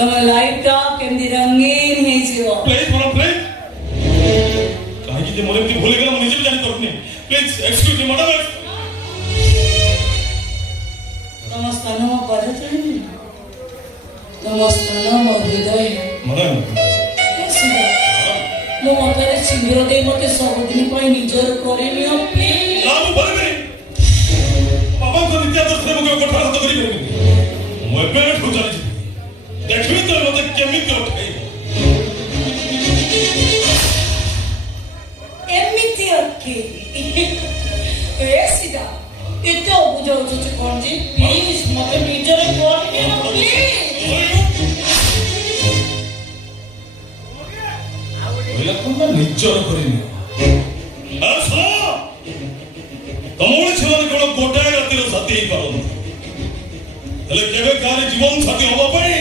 ତମ ଲାଇଫଟା କେମିତି ରଙ୍ଗୀନ ହେଇଯିବ। ପ୍ଲିଜ୍ ମୋର ପ୍ଲିଜ୍ କାହିଁକି ଯେ ମୋର ଏମିତି ଭୁଲ ହେଇଗଲା ମୁଁ ନିଜେ ବି ଜାଣିପାରୁନି। ପ୍ଲିଜ୍ ଏକ୍ସକ୍ୟୁଜ ମି ମ୍ୟାଡମ୍। ତମ ସ୍ଥାନ ମୋ ପାଦତଳେ ନୁହେଁ, ତମ ସ୍ଥାନ ମୋ ହୃଦୟ। ମ୍ୟାଡମ୍ ମୋ ମଥାରେ ଛିନ୍ଦୁର ଦେଇ ମତେ ସବୁଦିନ ପାଇଁ ନିଜର କରିନିଅ ପ୍ଲିଜ୍। ନା ମୁଁ ଭରିବି। ବାବାଙ୍କ ନିତ୍ୟ ଦର୍ଶନ ମୁଁ କେବେ କଠାର ହାତ କରିପାରିବିନି। ମୁଁ ଏବେ ଏଠୁ ଚାଲିଯିବି। ଦେଖିବି ତ ମତେ କେମିତି ଅଟକାଇବ। ଏମିତି ଅଟକେଇବି? ସିଧା ଏତେ ଅବୁଝ ହଉଛୁ କଣ ଯେ? ପ୍ଲିଜ୍ ମତେ ନିଜର କରିନିଅ ପ୍ଲିଜ୍। ନିଜର କରିନିଅ। ତମଭଳି ସେମାନେ କେବଳ ଗୋଟାଏ ରାତିର ସାଥୀ ହେଇପାରନ୍ତି, ହେଲେ କେବେ କାହାରି ଜୀବନ ସାଥୀ ହବା ପାଇଁ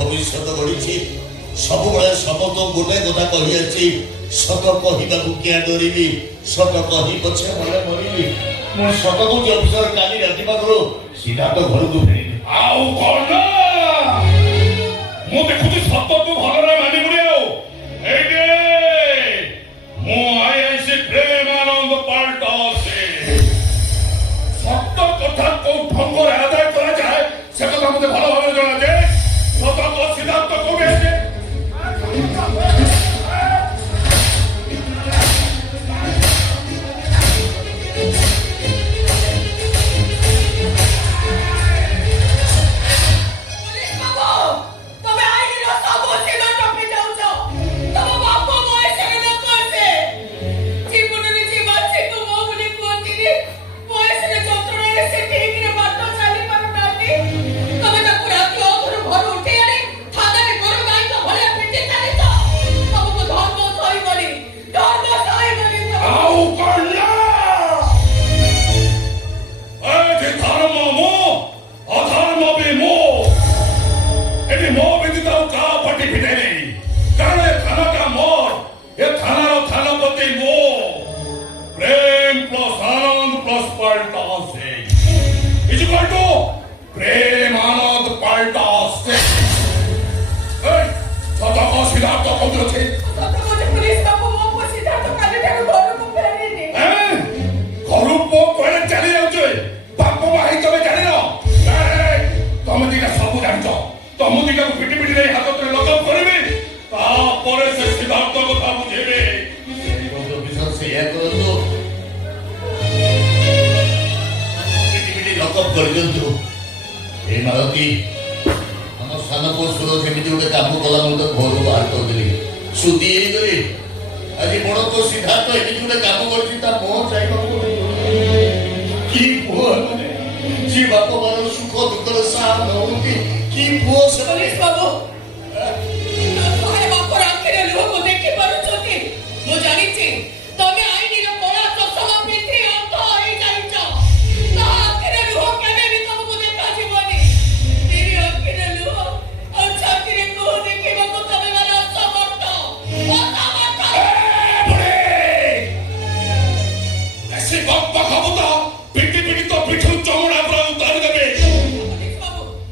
ଭବିଷ୍ୟତ ଗଢିଛି। ସବୁବେଳେ ସମସ୍ତ ଗୋଟାଏ କଥା କହି ଆସିଛି, ସତ କହିବାକୁ କିଆ ଡରିବି, ସତ କହି ପଛେ ମରେ ମରିବି। ମୁଁ ସତ କହୁଛି ଅଫିସର, କାଲି ରାତି ପାଖରୁ ସିଧା ତ ଘରକୁ ଫେରିବି। ଆଉ କଣ ମୁଁ ଦେଖୁଛି ସତକୁ ଭଲରେ ମାନିବୁନି। ଆଉ ଏଇଠି ମୁଁ ଆଇଆଇସି ପ୍ରେମାନନ୍ଦ ପାଲ୍ଟା ସେ ସତ କଥା କୋଉ ଢଙ୍ଗରେ ଆଦାୟ କରାଯାଏ ସେ କଥା ମତେ ଭଲ ଭାବରେ ଜଣାଯାଏ। ସତକ ସିଦ୍ଧାର୍ଥ କୋଉଠି ଅଛି?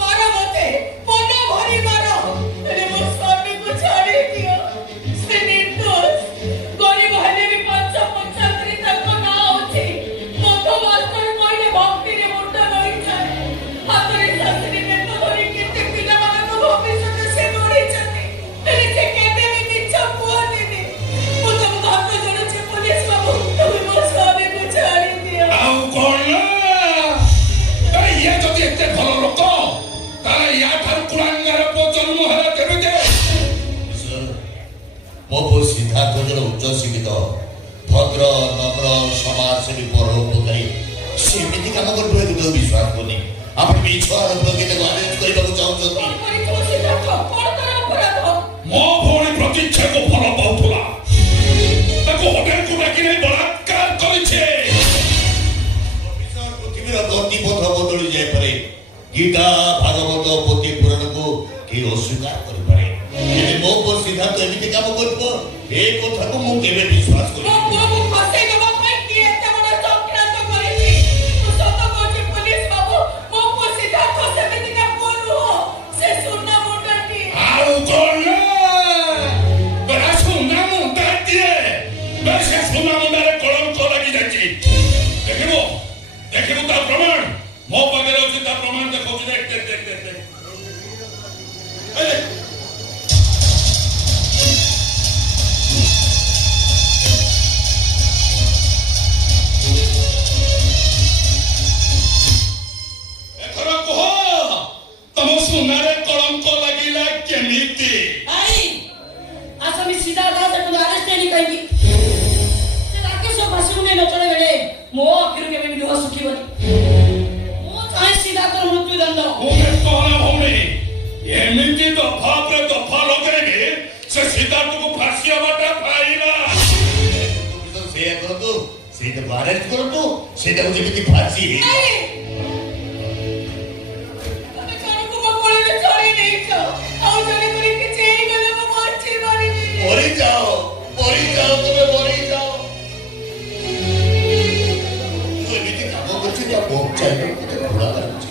ମାର ମତେ ମନ ଭରି ମାର। ମୋ ପୁଅ ସିଦ୍ଧାର୍ଥ ଜଣେ ଉଚ୍ଚ ଶିକ୍ଷିତ ଭଦ୍ର ନମ୍ର ସମାଜସେବୀ ପରୋପକାରୀ ସେମିତି କାମ କରିବ କିନ୍ତୁ ବିଶ୍ୱାସ କରୁନି ଆପଣ ମିଛ ଆରୋପ ଲଗେଇ ତାକୁ ଆରେଞ୍ଜ କରିବାକୁ ଚାହୁଁଛନ୍ତି ମୋ ଭଉଣୀ ପ୍ରତୀକ୍ଷାକୁ ଭଲ ପାଉଥିଲା ତାକୁ ହୋଟେଲକୁ ଡାକି ନେଇ ବଳାତ୍କାର କରିଛେ ପୃଥିବୀର ଗତିପଥ ବଦଳି ଯାଇପାରେ ଗୀତା ଭାଗବତ ପୋଥି ପୁରାଣକୁ କେହି ଅସ୍ୱୀକାର କରିପାରେ ହେଲେ ମୋ ପୁଅ ସିଦ୍ଧାର୍ଥ ଏମିତି କାମ କରିବ ଏ କଥାକୁ ମୁଁ କେବେ ବିଶ୍ୱାସ କରିବି ଆଉ କଣ ବେଳା ସୁନା ମୁଣ୍ଡା ଦିଏ ସେ ସୁନା ମୁଣ୍ଡାରେ କଳଙ୍କ ଲାଗି ଯାଇଛି ଦେଖିବୁ ତା ପ୍ରମାଣ ମୋ ପାଖରେ ଅଛି ତା ପ୍ରମାଣ ଦେଖାଉଛି ଦେଖ ଏଥର କୁହ ତମ ସୁନାରେ କଳଙ୍କ ଲାଗିଲା କେମିତି ମୋ ଆଖିରୁ କେବେ ବି ଲୁହ ଶୁଖିବନି ମୁଁ ଚାହେଁ ସିଦ୍ଧାର୍ଥର ମୃତ୍ୟୁଦଣ୍ଡ କହନା ଭଉଣୀ ଏମିତି ଦଫା ଉପରେ ଦଫା ଲଗେଇକି ସେ ସିଦ୍ଧାର୍ଥକୁ ଫାଶୀ ହବାଟା ପାଇଲା ସେଇଆ କରନ୍ତୁ ସେଇଟାକୁ ଆରେଞ୍ଜ କରନ୍ତୁ ସେଇଟାକୁ ଯେମିତି ଫାଶୀ ତମେ ଜଣକୁ ମୋ କୋଳରେ ଚଢ଼େଇ ଦେଇଛ ଆଉ ଜଣେ କରି କିଛି ହେଇଗଲେ ମୁଁ ବଞ୍ଚି ପାରିବିନି ମରିଯାଅ ତମେ ମରିଯାଅ ଏମିତି କାମ କରୁଛି ତା ପହଞ୍ଚାଇବା ମୋତେ ଭଲ ଲାଗୁଛି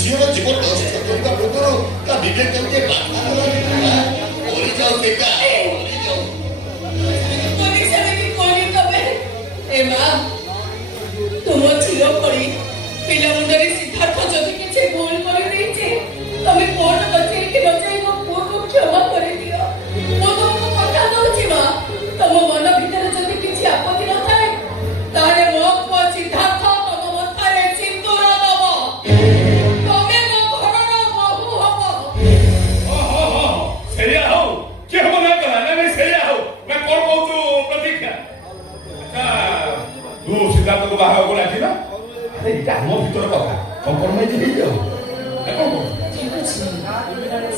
ଝିଅର ଜୀବନ ନଷ୍ଟ କରିବା ପୂର୍ବରୁ ତା ବିବେକ କେମିତି ବାଧା ମରିଯାଉ ସେଇଟା ମରିଯାଉ ଏ ମା ତୁମ ଝିଅ ପରି ପିଲା ମୁଣ୍ଡରେ ସିଦ୍ଧାର୍ଥ ଯଦି କିଛି ଭୁଲ କରିଦେଇଛି ତମେ କୋର୍ଟ କଚେରୀକି ନ ଯାଇ ମୋ ପୁଅକୁ କ୍ଷମା କରିଦିଅ ମୁଁ ତୁମକୁ କଥା ଦଉଛି ମା ତମ ମନ ଭିତରେ ଯଦି କିଛି ଆପତ୍ତି ନଥାଏ ତାହେଲେ ମୋ ପୁଅ ସିଦ୍ଧାର୍ଥ ତମ ମଥାରେ ସିନ୍ଦୁର ଦବ ତମେ ମୋ ଘରର ବୋହୂ ହବ ସେଇଆ ହଉ କିଏ ହବ ନା କଲା ନା ସେଇଆ ହଉ ନା କଣ କହୁଛୁ ପ୍ରତୀକ୍ଷା ତୁ ସିଦ୍ଧାର୍ଥକୁ ବାହାଘରକୁ ଡାକିଲ ଆରେ ଏଇଟା ଆମ ଭିତର କଥା କମ୍ପ୍ରମାଇଜ ହେଇଯାଉ କଣ ଠିକ ଅଛି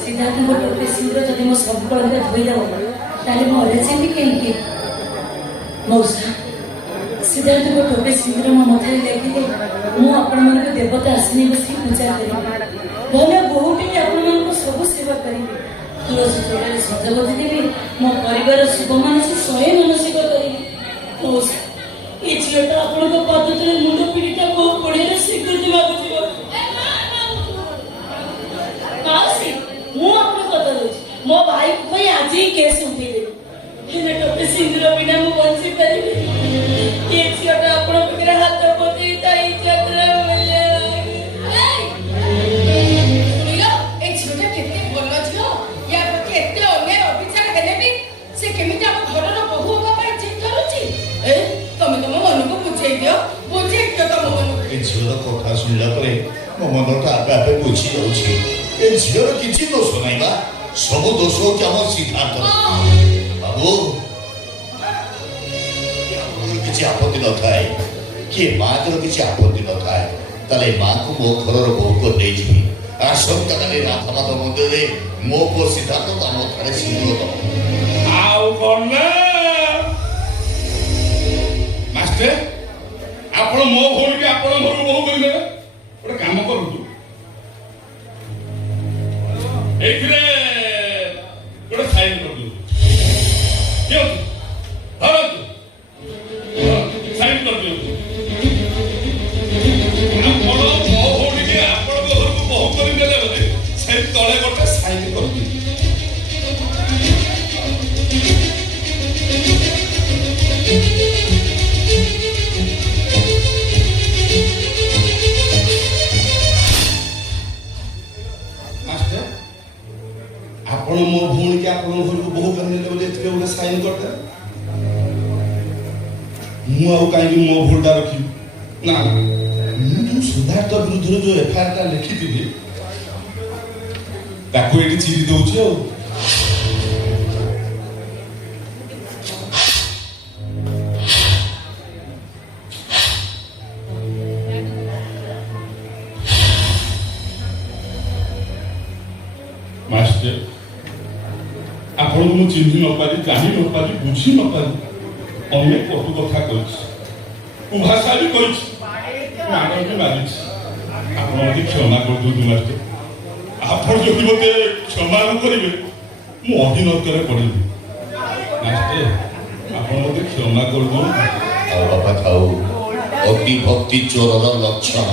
ସିଦ୍ଧାର୍ଥଙ୍କ ଟୋପି ସିନ୍ଦୁର ଯଦି ମୋ ସବୁ କଳରେ ଧୋଇଦବ ତାହେଲେ ମୁଁ ଅଲରେଜି କାହିଁକି ମଉସା ସିଦ୍ଧାର୍ଥଙ୍କ ଟୋପି ସିନ୍ଦୁର ମୋ ମଥାରେ ଲାଗିଲେ ମୁଁ ଆପଣମାନଙ୍କୁ ଦେବତା ଆସିନି ବସି ପୂଜା କରିବି ଭଲ ବୋହୂଟି ଆପଣମାନଙ୍କୁ ସବୁ ସେବା କରିବି ତୁଳସୀ ଚୂଡ଼ାରେ ସଜବତି ଦେବି ମୋ ପରିବାର ଶୁଭ ମାନସି ସ୍ୱୟଂ ମାନସିକ କରିବି ମଉସା ଏ ଝିଅଟା ଆପଣଙ୍କ ପାଦ ତଳେ ମୁଣ୍ଡ ପିଡ଼ିତା କୋଉ କୋଣରେ ସ୍ୱୀକୃତି ମାଗୁଥିବ ମାଉସୀ ମୁଁ ଆପଣଙ୍କୁ କଥା ଦଉଛି ମୋ ଭାଇକୁ କହି ଆଜି ହିଁ କେସ୍ ଉଠେଇଦେବି ହେଲେ ଟୋପି ସିନ୍ଦୁର ବିନା ମୁଁ ବଞ୍ଚି ପାରିବି ଏ ଝିଅଟା ଆପଣ ପାଖରେ ହାତ ପତେଇ ତା ଇଜ୍ଜତର ମୂଲ୍ୟ ଶୁଣିଲ ଏ ଝିଅଟା କେତେ ଭଲ ଝିଅ ୟା ପ୍ରତି ଏତେ ଅନ୍ୟାୟ ଅବିଚାର ହେଲେ ବି ସେ କେମିତି ଆମ ଘରର ବୋହୂ ହବା ପାଇଁ ଜିଦ୍ ଧରୁଛି ତମେ ତମ ମନକୁ ବୁଝେଇ ଦିଅ ତମ ମନକୁ ଏ ଝିଅର କଥା ଶୁଣିଲା ପରେ ମୋ ମନଟା ଆପେ ଆପେ ବୁଝି ଯାଉଛି ଏ ଝିଅର କିଛି ଦୋଷ ନାହିଁ ବା ସବୁ ଦୋଷ ହଉଛି ଆମ ସିଦ୍ଧାର୍ଥ ବାବୁ କିଛି ଆପତ୍ତି ନଥାଏ କିଏ ମାଙ୍କର କିଛି ଆପତ୍ତି ନଥାଏ ତାହେଲେ ମାକୁ ମୋ ଘରର ବୋହୂକୁ ନେଇଯିବି ଆସନ୍ତାକାଲି ରାଧାନାଥ ମନ୍ଦିରରେ ମୋ ପୁଅ ସିଦ୍ଧାର୍ଥ ତା ମଥାରେ ସିନ୍ଦୁର ଦବ ଆଉ କଣ ନା ମାଷ୍ଟର ଆପଣ ମୋ ଭଉଣୀକି ଆପଣ ଘରକୁ ବୋହୂ କରିଦେବେ ଗୋଟେ କାମ କରନ୍ତୁ ଏଇଥିରେ ଗୋଟେ ସାଇନ୍ କରିଦିଅନ୍ତୁ ଦିଅନ୍ତୁ ଧରନ୍ତୁ ସାଇନ୍ କରିଦିଅନ୍ତୁ ଆପଣ ମୋ ଭଉଣୀକି ଆପଣଙ୍କ ଘରକୁ ବୋହୂ କରିଦେଲେ ବୋଧେ ସେଇ ତଳେ ଗୋଟେ ସାଇନ୍ କରିଦିଅନ୍ତୁ ଆପଣ ମୋ ଭଉଣୀକି ଆପଣଙ୍କ ଘରକୁ ବୋହୂ କରିନେଲେ ବୋଲି ଏଥିରେ ଗୋଟେ ସାଇନ୍ କରିଦେଲେ ମୁଁ ଆଉ କାହିଁକି ମୋ ଭୁଲଟା ରଖିବି ନା ମୁଁ ଯୋଉ ସିଦ୍ଧାର୍ଥ ବିରୁଦ୍ଧରେ ଯୋଉ ଏଫଆଇଆର ଟା ଲେଖିଥିଲି ତାକୁ ଏଠି ଚିରି ଦଉଛି ଆଉ ଆପଣଙ୍କୁ ମୁଁ ଚିହ୍ନି ନପାରି ଜାଣି ନପାରି ବୁଝି ନପାରି ଅନେକ କଟୁ କଥା କହିଛି କୁଭାଷା ବି କହିଛି ମାଡ଼ ବି ମାରିଛି ଆପଣ ମୋତେ କ୍ଷମା କରିଦିଅନ୍ତୁ ମାଷ୍ଟେ ଆପଣ ଯଦି ମୋତେ କ୍ଷମା ନ କରିବେ ମୁଁ ଅଭିନତରେ ପଡ଼ିବି ମାଷ୍ଟେ ଆପଣ ମୋତେ କ୍ଷମା କରିଦିଅନ୍ତୁ ଆଉ ବାପା ଥାଉ ଅତି ଭକ୍ତି ଚୋରର ଲକ୍ଷଣ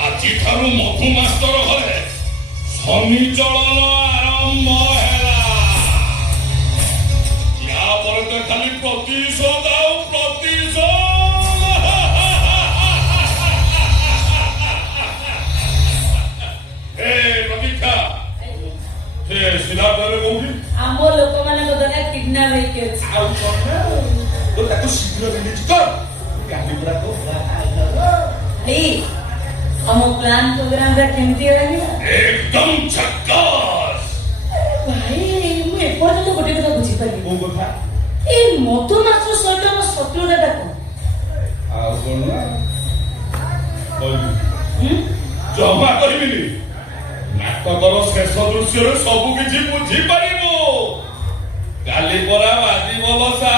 ଆଜିଠାରୁ ମଧୁ ମାଷ୍ଟର ଘରେ ଶନି ଚଳନ ଆରମ୍ଭ ହେଲା ୟାପରେ ତ ଖାଲି ପ୍ରତିଶୋଧ ଆଉ ପ୍ରତିଶୋଧ ହେ ପ୍ରତୀକ୍ଷା ସେ ସିଦ୍ଧାର୍ଥରେ କୋଉଠି ଆମ ଲୋକମାନଙ୍କ ଦ୍ୱାରା କିଡନାପ ହେଇକି ଅଛି। ଆଉ କଣ ତ ତାକୁ ଶୀଘ୍ର ରିଲିଜ କର ଗାଡ଼ି ଗୁଡ଼ାକ ଭାଇ ଆମ ପ୍ଲାନ ପ୍ରୋଗ୍ରାମ ଟା କେମିତି ଲାଗିଲା? एकदम झक्कास ଭାଇ ମୁଁ ଏପର୍ଯ୍ୟନ୍ତ ଗୋଟେ କଥା ବୁଝିପାରିନି କୋଉ କଥା ଏଇ ମଧୁ ମାତ୍ର ସହିତ ଆମ ଶତ୍ରୁତାଟା କଣ? ଆଉ କଣ ନା କହିବି ହୁଁ? ଜମା କରିବିନି ନାଟକର ଶେଷ ଦୃଶ୍ୟରେ ସବୁ କିଛି ବୁଝିପାରିବୁ କାଲି ପରା ବାଜି ବଲ ସା